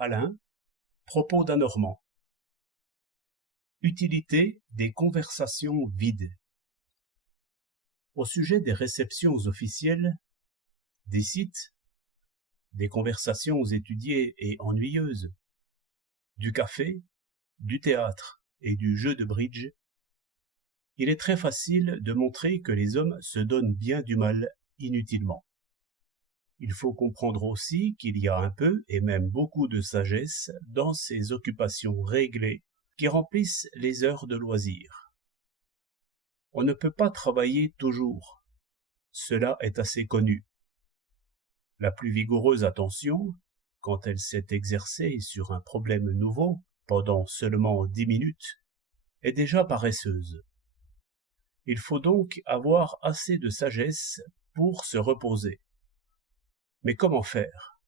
Alain, propos d'un Normand. Utilité des conversations vides. Au sujet des réceptions officielles, des sites, des conversations étudiées et ennuyeuses, du café, du théâtre et du jeu de bridge, il est très facile de montrer que les hommes se donnent bien du mal inutilement. Il faut comprendre aussi qu'il y a un peu et même beaucoup de sagesse dans ces occupations réglées qui remplissent les heures de loisirs. On ne peut pas travailler toujours. Cela est assez connu. La plus vigoureuse attention, quand elle s'est exercée sur un problème nouveau pendant seulement 10 minutes, est déjà paresseuse. Il faut donc avoir assez de sagesse pour se reposer. Mais comment faire?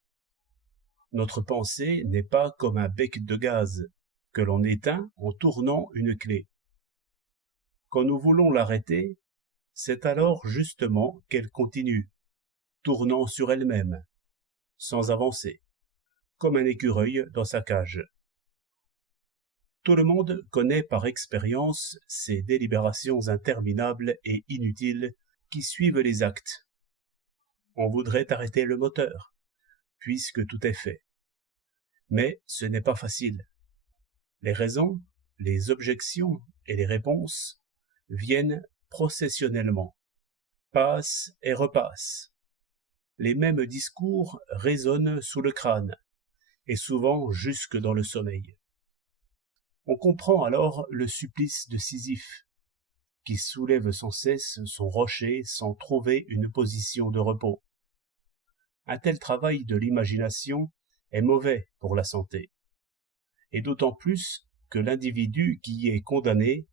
Notre pensée n'est pas comme un bec de gaz que l'on éteint en tournant une clé. Quand nous voulons l'arrêter, c'est alors justement qu'elle continue, tournant sur elle-même, sans avancer, comme un écureuil dans sa cage. Tout le monde connaît par expérience ces délibérations interminables et inutiles qui suivent les actes. On voudrait arrêter le moteur, puisque tout est fait. Mais ce n'est pas facile. Les raisons, les objections et les réponses viennent processionnellement, passent et repassent. Les mêmes discours résonnent sous le crâne, et souvent jusque dans le sommeil. On comprend alors le supplice de Sisyphe, qui soulève sans cesse son rocher sans trouver une position de repos. Un tel travail de l'imagination est mauvais pour la santé, et d'autant plus que l'individu qui y est condamné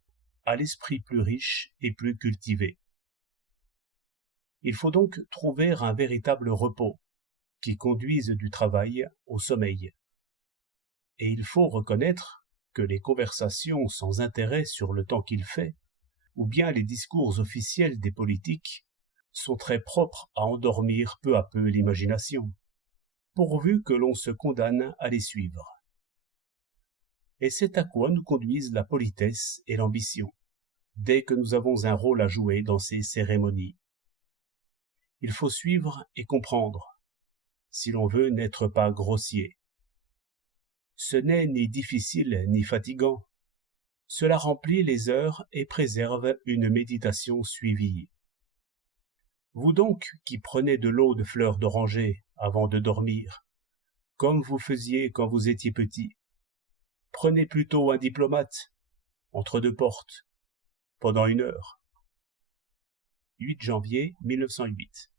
a l'esprit plus riche et plus cultivé. Il faut donc trouver un véritable repos qui conduise du travail au sommeil. Et il faut reconnaître que les conversations sans intérêt sur le temps qu'il fait, ou bien les discours officiels des politiques, sont très propres à endormir peu à peu l'imagination, pourvu que l'on se condamne à les suivre. Et c'est à quoi nous conduisent la politesse et l'ambition, dès que nous avons un rôle à jouer dans ces cérémonies. Il faut suivre et comprendre, si l'on veut n'être pas grossier. Ce n'est ni difficile ni fatigant. Cela remplit les heures et préserve une méditation suivie. Vous donc qui prenez de l'eau de fleurs d'oranger avant de dormir, comme vous faisiez quand vous étiez petit, prenez plutôt un diplomate, entre deux portes, pendant 1 heure. 8 janvier 1908